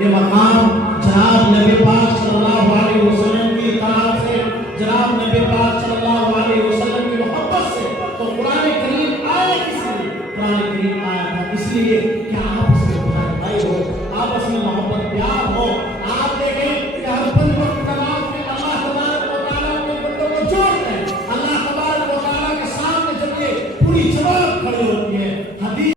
یہ مقام جناب نبی پاک صلی اللہ علیہ وسلم کی اطاعت سے، جناب نبی پاک صلی اللہ علیہ وسلم کی محبت سے۔ تو قرآن کریم آیا کس لیے؟ قرآن کریم آیا تھا اس لیے کہ آپ